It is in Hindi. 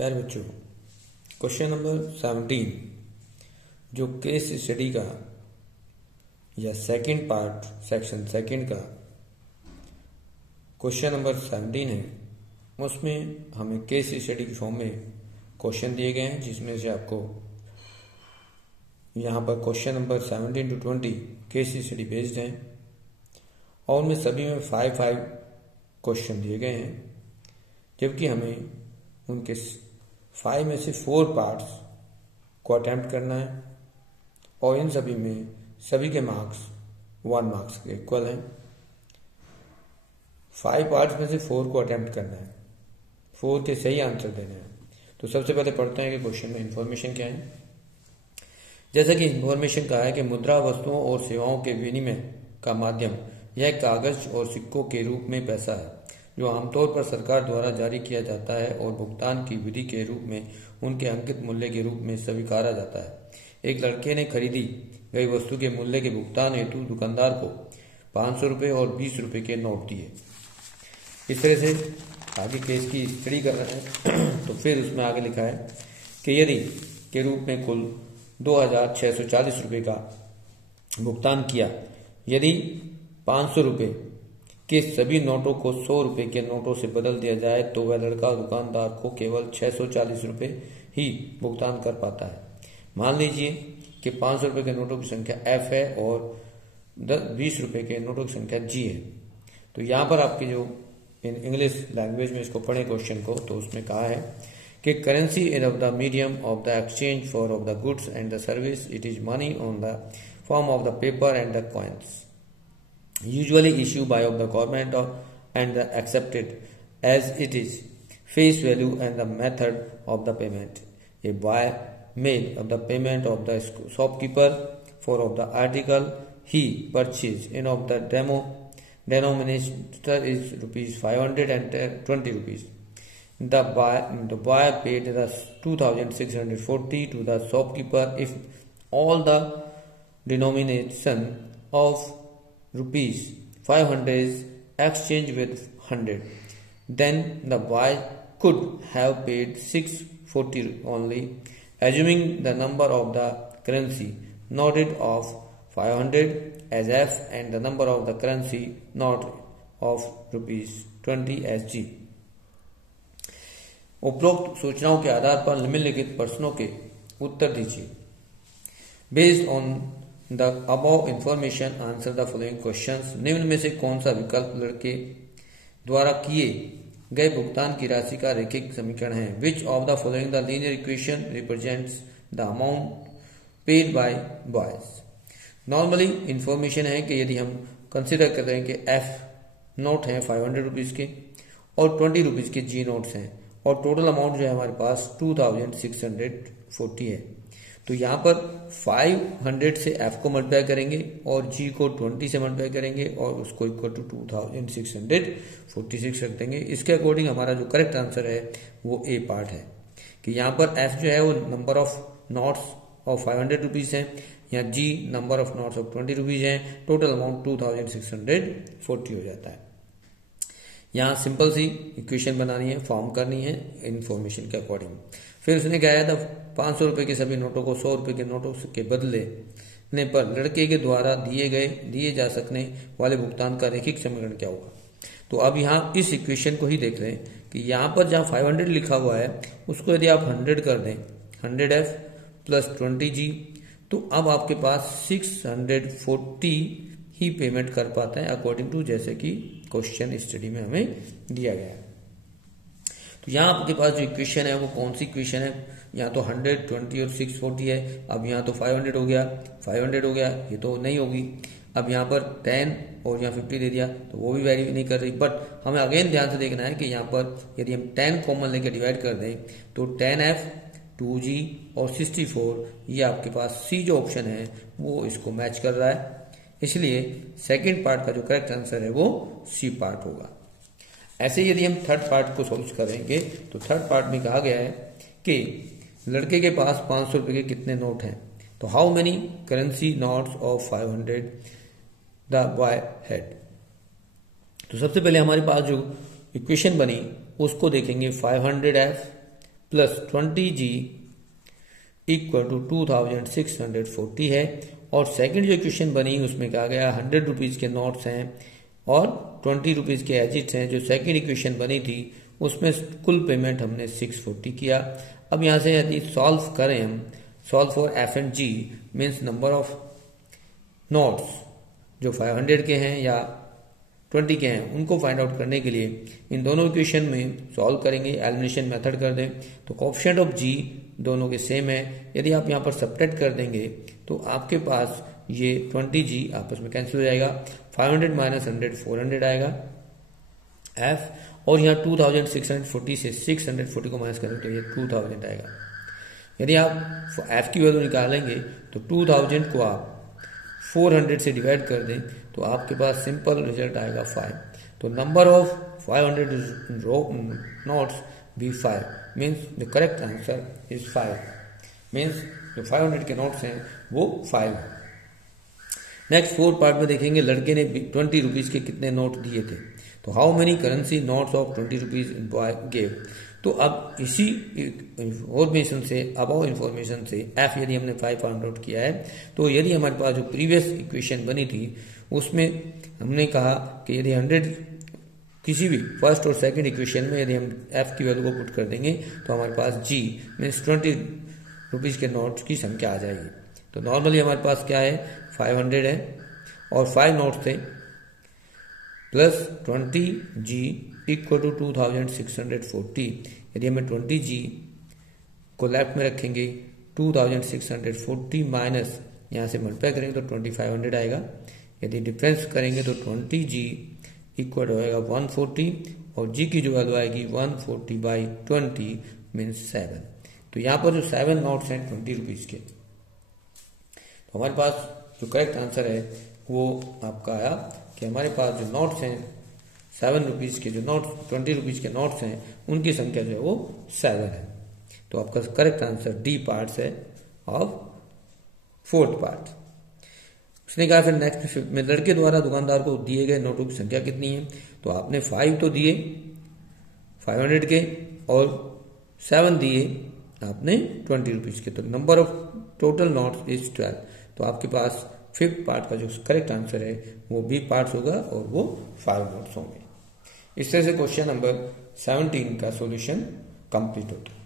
प्यारे बच्चों, क्वेश्चन नंबर 17 जो केस स्टडी का या सेकंड पार्ट सेक्शन सेकंड का क्वेश्चन नंबर 17 है, उसमें हमें केस स्टडी की फॉर्म में क्वेश्चन दिए गए हैं, जिसमें से आपको यहाँ पर question number 17 to 20 case study based हैं और उनमें सभी में 5 क्वेश्चन दिए गए हैं, जबकि हमें उनके 5 में से 4 पार्ट्स को अटेम्प्ट करना है और इन सभी में सभी के मार्क्स 1 मार्क्स के इक्वल हैं। 5 पार्ट्स में से 4 को अटेम्प्ट करना है, 4 के सही आंसर देने हैं। तो सबसे पहले पढ़ते हैं कि क्वेश्चन में इंफॉर्मेशन क्या है। जैसा कि इंफॉर्मेशन कहा है कि मुद्रा वस्तुओं और सेवाओं के विनिमय का माध्यम यह कागज और सिक्कों के रूप में पैसा है, जो आमतौर पर सरकार द्वारा जारी किया जाता है और भुगतान की विधि के रूप में उनके अंकित मूल्य के रूप में स्वीकारा जाता है। एक लड़के ने खरीदी गई वस्तु के मूल्य के भुगतान हेतु दुकानदार को 500 रुपये और 20 रुपये के नोट दिए। इस तरह से आगे केस की स्टडी कर रहे हैं। तो फिर उसमें आगे लिखा है कि यदि के रूप में कुल 2640 रुपये का भुगतान किया, यदि 500 रुपये के सभी नोटों को 100 रुपये के नोटों से बदल दिया जाए तो वह लड़का दुकानदार को केवल 640 रुपये ही भुगतान कर पाता है। मान लीजिए कि 500 रुपये के नोटों की संख्या F है और 20 रुपये के नोटों की संख्या G है। तो यहाँ पर आपकी जो इन इंग्लिश लैंग्वेज में इसको पढ़े क्वेश्चन को, तो उसमें कहा है कि currency is of the medium of the exchange for of the goods and the service, it is money on the form of the paper and the coins usually issued by of the government and accepted as it is face value and the method of the payment. A buy made of the payment of the shopkeeper for of the article he purchased in of the denominator is rupees 500 and 20 rupees. The buy paid the 2640 to the shopkeeper if all the denomination of rupees 500 is exchanged with 100, then the buy could have paid 640 only, assuming the number of the currency noted of 500 as F and the number of the currency note of rupees 20 as G. उपरोक्त सूचनाओं के आधार पर निम्नलिखित प्रश्नों के उत्तर दीजिए। Based on the above information answer the following questions. निम्न में से कौन सा विकल्प लड़के द्वारा किए गए भुगतान की राशि का रैखिक समीकरण है। Which of the following the linear equation represents the amount paid by boys. Normally information है कि यदि हम कंसिडर कर रहे हैं कि F नोट हैं 500 रुपीज के और 20 रुपीज के G नोट्स हैं और टोटल अमाउंट जो है हमारे पास 2640 है, तो यहाँ पर 500 से F को मल्टीप्लाई करेंगे और G को 20 से मल्टीप्लाई करेंगे और उसको इक्वल टू 2646 रख देंगे। इसके अकॉर्डिंग हमारा जो करेक्ट आंसर है वो ए पार्ट है कि यहाँ पर F जो है वो number of notes of 500 rupees है, यहाँ G number of notes of 20 rupees है, टोटल अमाउंट 2640 हो जाता है। यहाँ सिंपल सी इक्वेशन बनानी है, फॉर्म करनी है इंफॉर्मेशन के अकॉर्डिंग। फिर उसने कहा था 500 रुपये के सभी नोटों को 100 रुपये के नोटों के बदलने पर लड़के के द्वारा दिए जा सकने वाले भुगतान का रैखिक समीकरण क्या होगा। तो अब यहाँ इस इक्वेशन को ही देख रहे हैं कि यहाँ पर जहाँ 500 लिखा हुआ है उसको यदि आप 100 कर दें, 100F प्लस 20G, तो अब आपके पास 640 ही पेमेंट कर पाता है अकॉर्डिंग टू जैसे कि क्वेश्चन स्टडी में हमें दिया गया है। तो यहाँ आपके पास जो इक्वेशन है वो कौन सी इक्वेशन है, यहाँ तो 100, 20 और 640 है। अब यहाँ तो 500 हो गया, ये तो नहीं होगी। अब यहाँ पर 10 और यहाँ 50 दे दिया तो वो भी वैरी नहीं कर रही। बट हमें अगेन ध्यान से देखना है कि यहाँ पर यदि हम 10 कॉमन लेकर डिवाइड कर दें तो 10F 2G और 64, ये आपके पास सी जो ऑप्शन है वो इसको मैच कर रहा है। इसलिए सेकेंड पार्ट का जो करेक्ट आंसर है वो सी पार्ट होगा। ऐसे यदि हम थर्ड पार्ट को सोल्व करेंगे तो थर्ड पार्ट में कहा गया है कि लड़के के पास 500 रुपए के कितने नोट हैं, तो how many currency notes of 500 the boy had. तो सबसे पहले हमारे पास जो इक्वेशन बनी उसको देखेंगे 500F plus 20G equal to 2640 है। और सेकंड जो इक्वेशन बनी उसमें क्या गया, 100 रुपीज के नोट्स हैं और 20 रुपीज के एजिट्स हैं। जो सेकंड इक्वेशन बनी थी उसमें कुल पेमेंट हमने 640 किया। अब यहां से यदि सॉल्व करें हम, solve for F and G means number of notes जो 500 के हैं या 20 के हैं उनको फाइंड आउट करने के लिए इन दोनों इक्वेशन में सॉल्व करेंगे, एलिमिनेशन मेथड कर दें तो कोएफिशिएंट ऑफ जी दोनों के सेम है। यदि आप यहाँ पर सब्ट्रैक्ट कर देंगे तो आपके पास ये 20G आपस में कैंसिल हो जाएगा, 500 माइनस 100 400 आएगा एफ, और यहाँ 2640 से 640 को माइनस करें तो ये 2000 आएगा। यदि आप एफ की वैल्यू निकालेंगे तो 2000 को आप 400 से डिवाइड कर दें तो आपके पास सिंपल रिजल्ट आएगा 5। तो number of 500 notes be 5 means the correct answer is 5 means जो 500 के नोट्स हैं वो 5 है। नेक्स्ट 4 पार्ट में देखेंगे लड़के ने 20 रुपीज के कितने नोट दिए थे। तो how many currency notes of 20 rupees boy gave. तो अब इसी इंफॉर्मेशन से, अबाउ इंफॉर्मेशन से एफ यदि हमने 5 फाइंड आउट किया है तो यदि हमारे पास जो प्रीवियस इक्वेशन बनी थी उसमें हमने कहा कि यदि 100 किसी भी फर्स्ट और सेकंड इक्वेशन में यदि हम एफ की वैल्यू को पुट कर देंगे तो हमारे पास जी मीन्स 20 रुपीज के नोट्स की संख्या आ जाएगी। तो नॉर्मली हमारे पास क्या है 500 है और 5 नोट्स थे प्लस 20G इक्वल टू 2640। यदि हमें 20G को लेफ्ट में रखेंगे 2640 माइनस यहाँ से मल्टीप्लाई करेंगे तो 2500 आएगा। यदि डिफरेंस करेंगे तो 20G इक्वल होएगा 140 और G की जो वैल्यू आएगी 140 बाई 20 मीन्स 7। तो यहाँ पर जो 7 नोट्स हैं 20 रुपीज के, तो हमारे पास जो करेक्ट आंसर है वो आपका आया कि हमारे पास जो नोट्स हैं 7 रुपीज के, जो नोट्स 20 रुपीज के नोट्स हैं उनकी संख्या जो है वो 7 है। तो आपका करेक्ट आंसर डी पार्ट है ऑफ 4th पार्ट। उसने कहा फिर नेक्स्ट में लड़के द्वारा दुकानदार को दिए गए नोटों की संख्या कितनी है। तो आपने 5 तो दिए 500 के और 7 दिए आपने 20 रुपीज के, तो number of total notes is 12। तो आपके पास 5th पार्ट का जो करेक्ट आंसर है वो बी पार्ट होगा और वो 5 नोट्स होंगे। इस तरह से क्वेश्चन नंबर 17 का सॉल्यूशन कंप्लीट होता है।